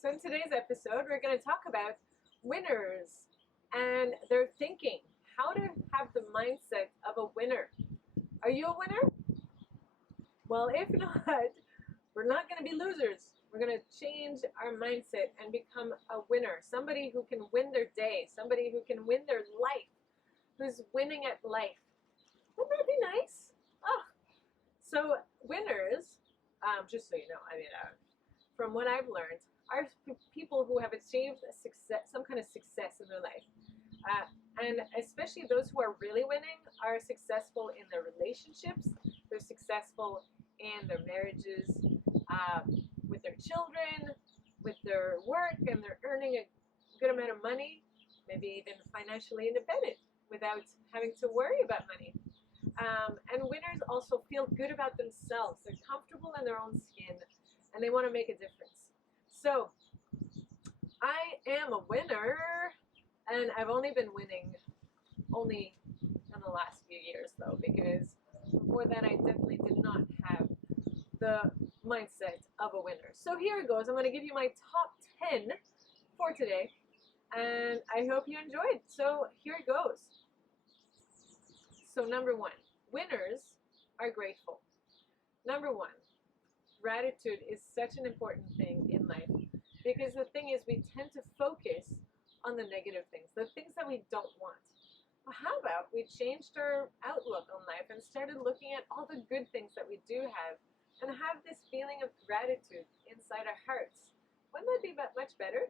So in today's episode, we're going to talk about winners and their thinking, how to have the mindset of a winner. Are you a winner? Well, if not, we're not going to be losers. We're going to change our mindset and become a winner, somebody who can win their day, somebody who can win their life, who's winning at life. Wouldn't that be nice? Oh. So winners, just so you know, from what I've learned, are people who have achieved a success, some kind of success in their life. And especially those who are really winning are successful in their relationships. They're successful in their marriages, with their children, with their work, and they're earning a good amount of money, maybe even financially independent without having to worry about money. And winners also feel good about themselves. They're comfortable in their own skin, and they want to make a difference. So, I am a winner, and I've only been winning in the last few years, though, because before that I definitely did not have the mindset of a winner. So here it goes. I'm going to give you my top 10 for today, and I hope you enjoyed. So here it goes. So number one, winners are grateful. Number one, gratitude is such an important thing in life, because the thing is, we tend to focus on the negative things, the things that we don't want. Well, how about we changed our outlook on life and started looking at all the good things that we do have and have this feeling of gratitude inside our hearts? Wouldn't that be much better?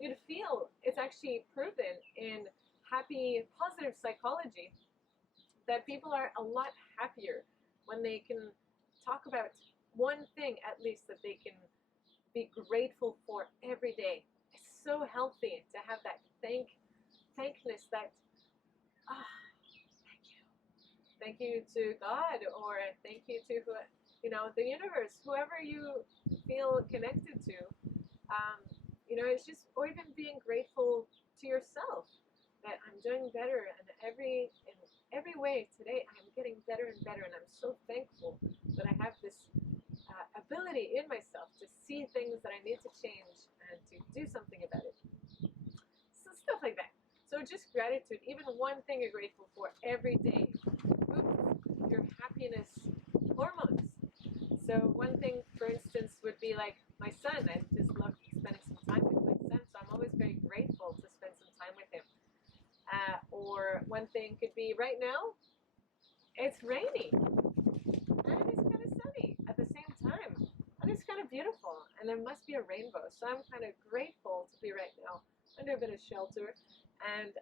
You'd feel, it's actually proven in happy, positive psychology, that people are a lot happier when they can talk about one thing at least that they can be grateful for every day. It's so healthy to have that thankness, that thank you to God, or thank you to the universe, whoever you feel connected to. It's just, or even being grateful to yourself that I'm doing better, and in every way today I'm getting better and better, and I'm so thankful that I have this ability in myself to see things that I need to change and to do something about it. So stuff like that. So just gratitude, even one thing you're grateful for every day, boosts your happiness hormones. So one thing, for instance, would be like my son. I just love spending some time with my son, so I'm always very grateful to spend some time with him. Or one thing could be, right now, it's rainy, and it's kind of sunny at the same time, and it's kind of beautiful, and there must be a rainbow, so I'm kind of grateful to be right now under a bit of shelter, and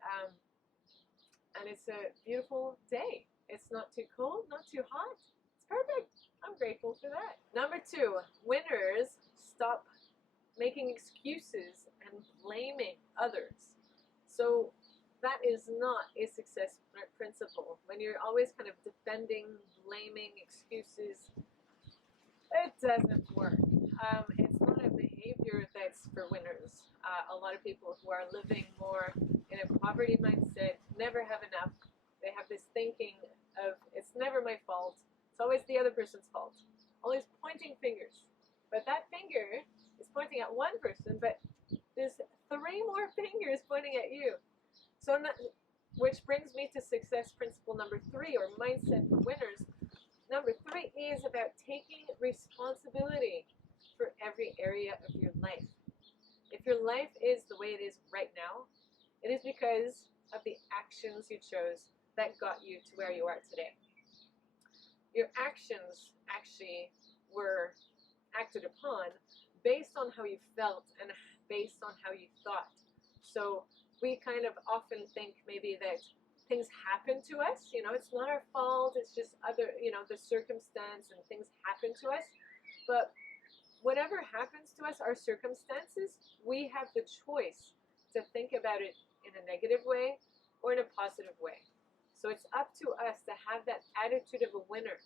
it's a beautiful day. It's not too cold, not too hot. It's perfect. I'm grateful for that. Number two, winners stop making excuses and blaming others. So that is not a success principle. When you're always kind of defending, blaming, excuses, it doesn't work. It's not a behavior that's for winners. A lot of people who are living more in a poverty mindset never have enough. They have this thinking of, it's never my fault. It's always the other person's fault. Always pointing fingers. But that finger is pointing at one person, but there's 3 more fingers pointing at you. So, which brings me to success principle number 3, or mindset for winners. Number 3 is about taking responsibility for every area of your life. If your life is the way it is right now, it is because of the actions you chose that got you to where you are today. Your actions actually were acted upon based on how you felt and based on how you thought. So we kind of often think maybe that things happen to us, it's not our fault, it's just the circumstance, and things happen to us. But whatever happens to us, our circumstances, we have the choice to think about it in a negative way or in a positive way. So it's up to us to have that attitude of a winner,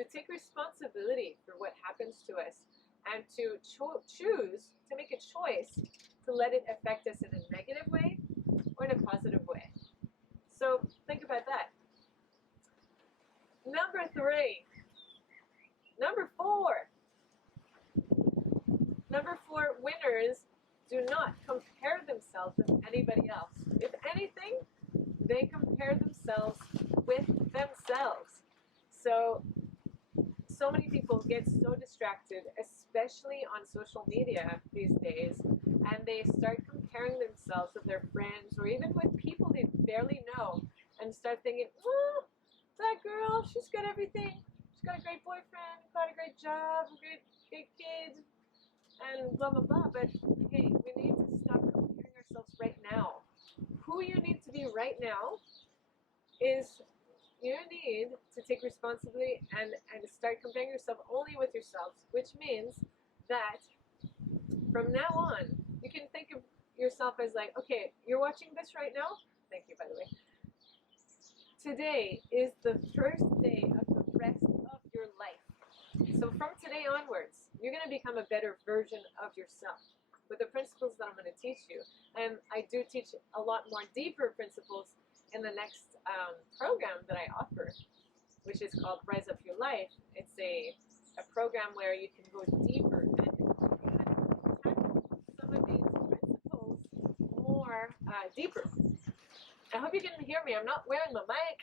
to take responsibility for what happens to us, and to choose to make a choice to let it affect us in a negative way or in a positive way. So think about that. Number 4, winners do not compare themselves with anybody else. If anything, they compare themselves with themselves. So many people get so distracted, especially on social media these days, and they start comparing themselves with their friends or even with people they barely know, and start thinking, oh, that girl, she's got everything. She's got a great boyfriend, got a great job, great kids, and blah, blah, blah. But hey, we need to stop comparing ourselves right now. Who you need to be right now is you need to take responsibility and start comparing yourself only with yourselves, which means that from now on, you can think of yourself as like, okay, you're watching this right now. Thank you, by the way. Today is the first day of the rest of your life. So from today onwards, you're going to become a better version of yourself with the principles that I'm going to teach you. And I do teach a lot more deeper principles in the next program that I offer, which is called Rise Up Your Life. It's a program where you can go deeper and tackle some of these principles more deeper. I hope you can hear me. I'm not wearing my mic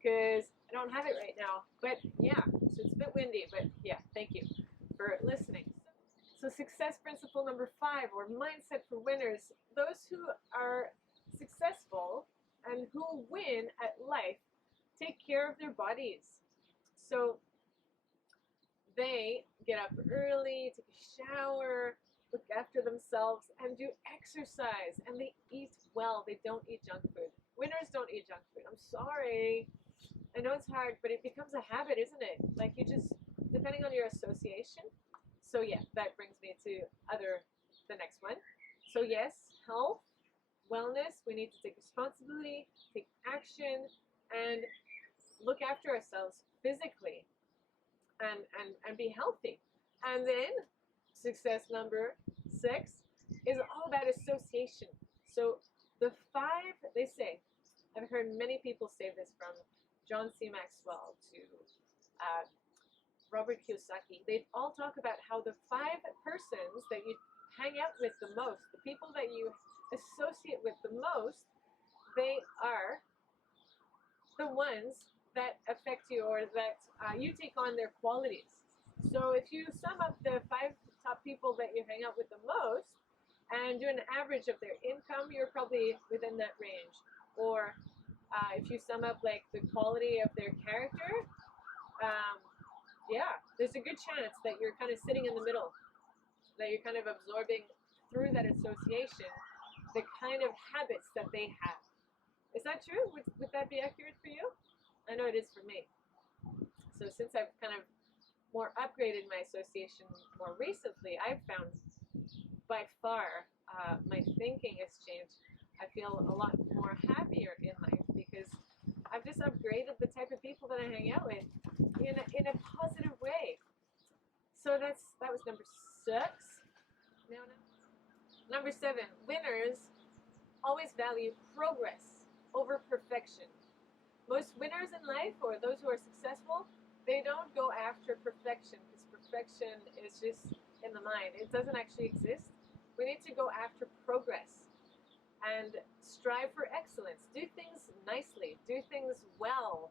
because I don't have it right now. But yeah, so it's a bit windy, but yeah, thank you for listening. So success principle number 5, or mindset for winners, those who are successful and who win at life take care of their bodies. So they get up early, take a shower, look after themselves, and do exercise. And they eat well. They don't eat junk food. Winners don't eat junk food. I'm sorry. I know it's hard, but it becomes a habit, isn't it? Like you just, depending on your association. So yeah, that brings me to the next one. So yes, health, wellness, we need to take responsibility, take action, and look after ourselves physically and be healthy. And then success number 6 is all about association. So the 5, they say, I've heard many people say this, from John C. Maxwell to Robert Kiyosaki. They all talk about how the 5 persons that you hang out with the most, the people that you associate with the most, they are the ones that affect you, or that you take on their qualities. So if you sum up the 5 top people that you hang out with the most and do an average of their income, you're probably within that range. Or if you sum up like the quality of their character, yeah, there's a good chance that you're kind of sitting in the middle, that you're kind of absorbing through that association the kind of habits that they have. Is that true? Would that be accurate for you? I know it is for me. So since I've kind of more upgraded my association more recently, I've found by far my thinking has changed. I feel a lot more happier in life because I've just upgraded the type of people that I hang out with in a positive way. So that was number 6. No. Number 7, winners always value progress over perfection. Most winners in life, or those who are successful, they don't go after perfection, because perfection is just in the mind. It doesn't actually exist. We need to go after progress and strive for excellence. Do things nicely, do things well,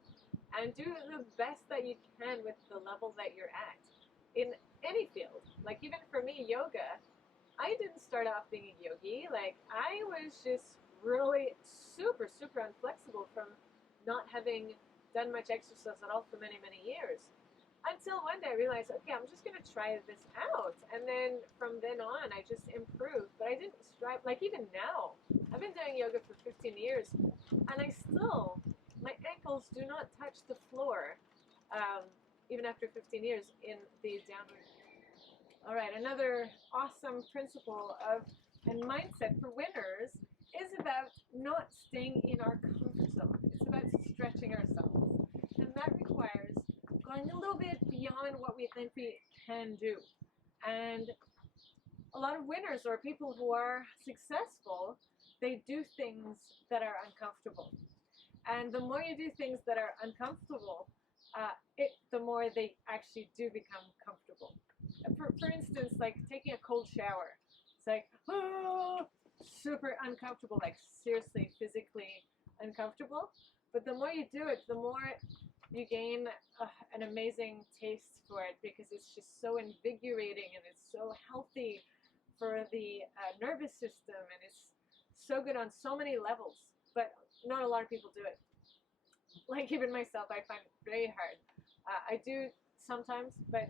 and do the best that you can with the level that you're at in any field. Like even for me, yoga, I didn't start off being a yogi. Like I was just really super inflexible from not having done much exercise at all for many years, until one day I realized, okay, I'm just going to try this out. And then from then on, I just improved. But I didn't strive, like even now, I've been doing yoga for 15 years, and my ankles do not touch the floor, even after 15 years in the downward. All right, another awesome principle and mindset for winners is about not staying in our comfort zone. It's about stretching ourselves. And that requires going a little bit beyond what we think we can do. And a lot of winners, or people who are successful, they do things that are uncomfortable. And the more you do things that are uncomfortable, the more they actually do become comfortable. For instance, like taking a cold shower. It's like, oh, super uncomfortable, like seriously, physically uncomfortable. But the more you do it, the more you gain an amazing taste for it, because it's just so invigorating and it's so healthy for the nervous system, and it's so good on so many levels. But not a lot of people do it. Like even myself, I find it very hard. I do sometimes, but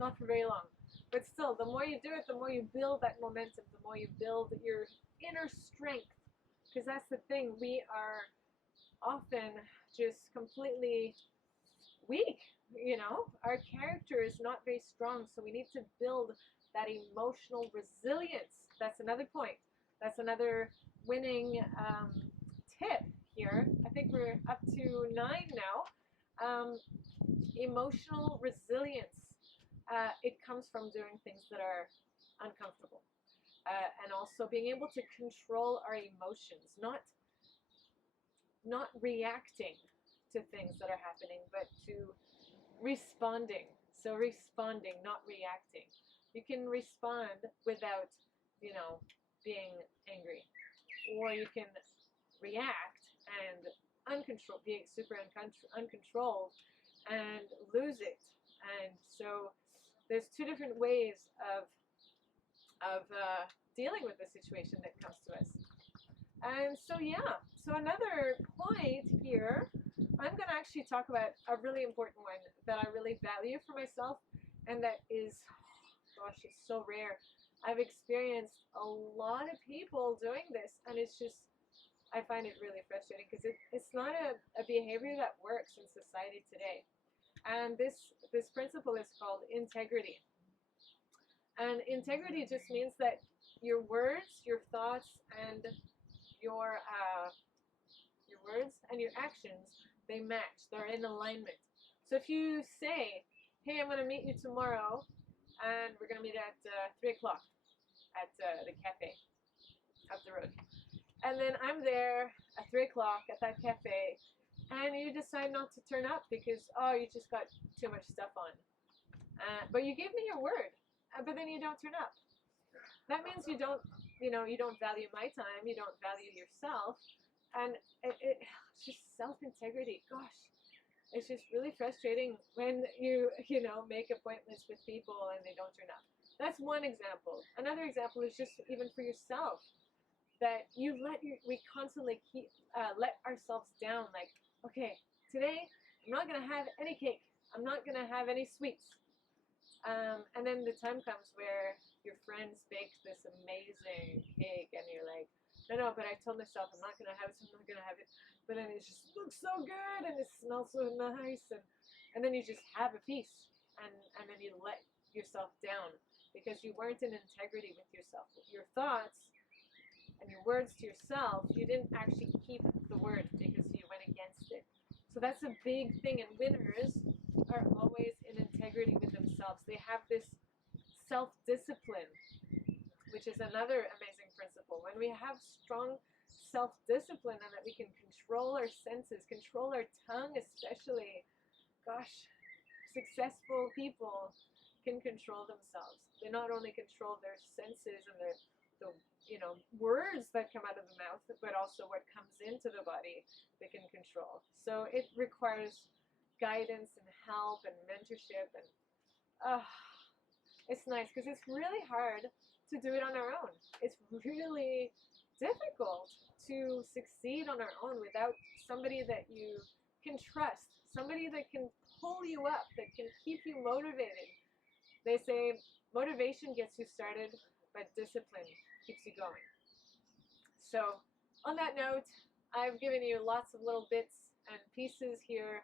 not for very long. But still, the more you do it, the more you build that momentum, the more you build your inner strength. Because that's the thing, we are often just completely weak, you know? Our character is not very strong, so we need to build that emotional resilience. That's another point. That's another winning tip here. I think we're up to 9 now. Emotional resilience. It comes from doing things that are uncomfortable. And also being able to control our emotions, not reacting to things that are happening, but to responding. So responding, not reacting. You can respond without, being angry, or you can react and be super uncontrolled and lose it. And so there's 2 different ways of dealing with the situation that comes to us. And so so another point here, I'm going to actually talk about a really important one that I really value for myself, and that is, gosh, it's so rare. I've experienced a lot of people doing this, and it's just, I find it really frustrating, because it's not a behavior that works in society today. And this principle is called integrity. And integrity just means that your words, your thoughts, and your words and your actions, they match. They're in alignment. So if you say, hey, I'm going to meet you tomorrow, and we're going to meet at 3 o'clock at the cafe up the road. And then I'm there at 3 o'clock at that cafe, and you decide not to turn up because, you just got too much stuff on. But you gave me your word, but then you don't turn up. That means you don't value my time, you don't value yourself, and it's just self-integrity. Gosh, it's just really frustrating when you make appointments with people and they don't turn up. That's one example. Another example is just even for yourself, that we constantly let ourselves down. Like, okay, today I'm not gonna have any cake. I'm not gonna have any sweets. And then the time comes where your friends baked this amazing cake, and you're like, no, but I told myself I'm not gonna have it, so I'm not gonna have it. But then it just looks so good, and it smells so nice, and then you just have a piece, and then you let yourself down because you weren't in integrity with yourself. Your thoughts and your words to yourself, you didn't actually keep the word because you went against it. So that's a big thing, and winners are always in integrity with themselves. They have this self-discipline, which is another amazing principle. When we have strong self-discipline, and that we can control our senses, control our tongue especially, gosh, successful people can control themselves. They not only control their senses and the words that come out of the mouth, but also what comes into the body they can control. So it requires guidance and help and mentorship, and it's nice because it's really hard to do it on our own. It's really difficult to succeed on our own without somebody that you can trust, somebody that can pull you up, that can keep you motivated. They say motivation gets you started, but discipline keeps you going. So on that note, I've given you lots of little bits and pieces here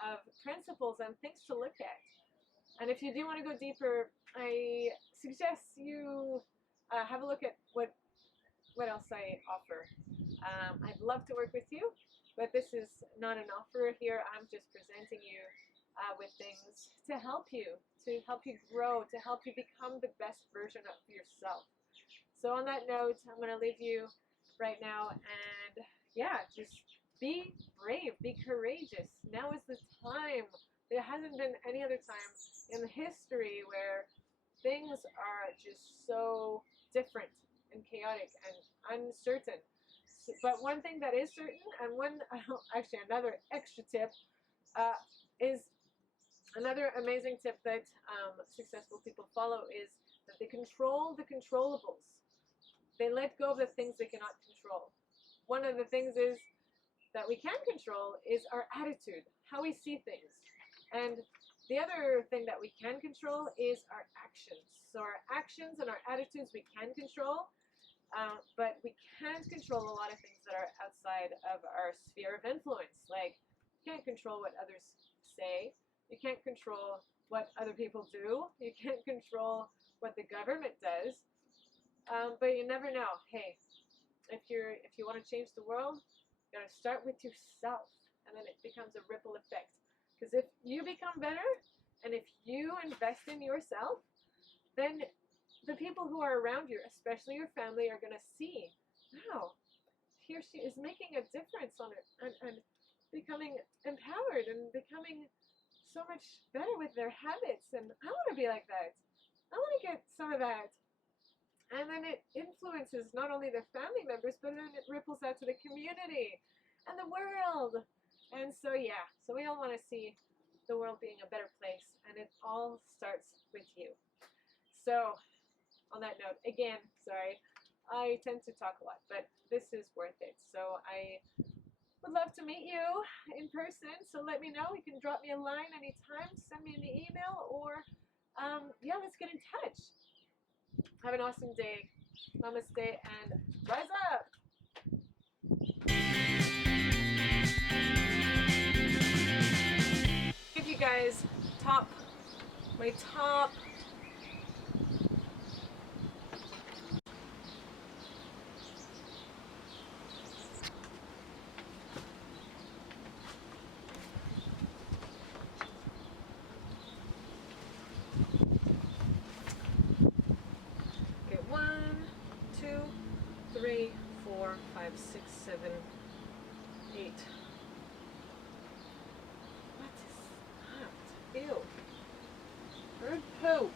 of principles and things to look at. And if you do want to go deeper, I suggest you have a look at what else I offer. I'd love to work with you, but this is not an offer here. I'm just presenting you with things to help you grow, to help you become the best version of yourself. So on that note, I'm going to leave you right now, and just be brave, be courageous. Now is the time. There hasn't been any other time in history where things are just so different and chaotic and uncertain. But one thing that is certain, and actually another extra tip, is another amazing tip that successful people follow is that they control the controllables. They let go of the things they cannot control. One of the things is that we can control is our attitude, how we see things. And the other thing that we can control is our actions. So our actions and our attitudes we can control, but we can't control a lot of things that are outside of our sphere of influence. Like, you can't control what others say. You can't control what other people do. You can't control what the government does. But you never know. Hey, if you want to change the world, you gotta start with yourself, and then it becomes a ripple effect. Because if you become better, and if you invest in yourself, then the people who are around you, especially your family, are gonna see, wow, he or she is making a difference on it, and becoming empowered and becoming so much better with their habits. And I want to be like that. I want to get some of that. And then it influences not only the family members, but then it ripples out to the community and the world. And so, yeah, so we all want to see the world being a better place, and it all starts with you. So, on that note, again, sorry, I tend to talk a lot, but this is worth it. So I would love to meet you in person, so let me know. You can drop me a line anytime, send me an email, or yeah, let's get in touch. Have an awesome day. Namaste and rise up. Give you guys my top okay, 1, 2, 3, 4, 5, 6, 7, 8. What is that? Ew. Bird poo.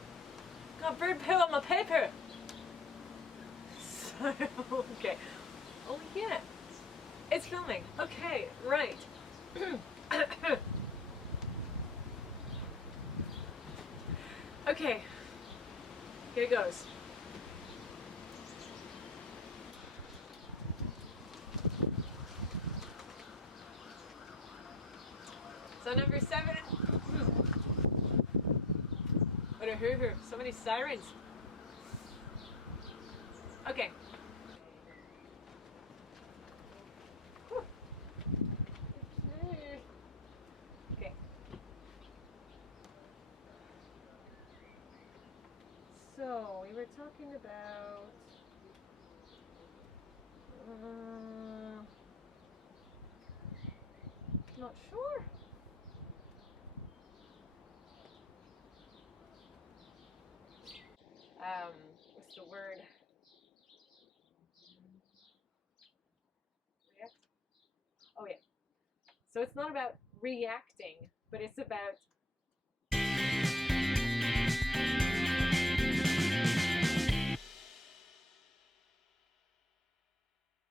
Got bird poo on my paper. So, okay. Oh yeah. It's filming. Okay, right. Okay. Here it goes. So number 7. What a hoo-hoo. So many sirens. Okay. Okay. So we were talking about not sure. What's the word? React? Oh yeah. So it's not about reacting, but it's about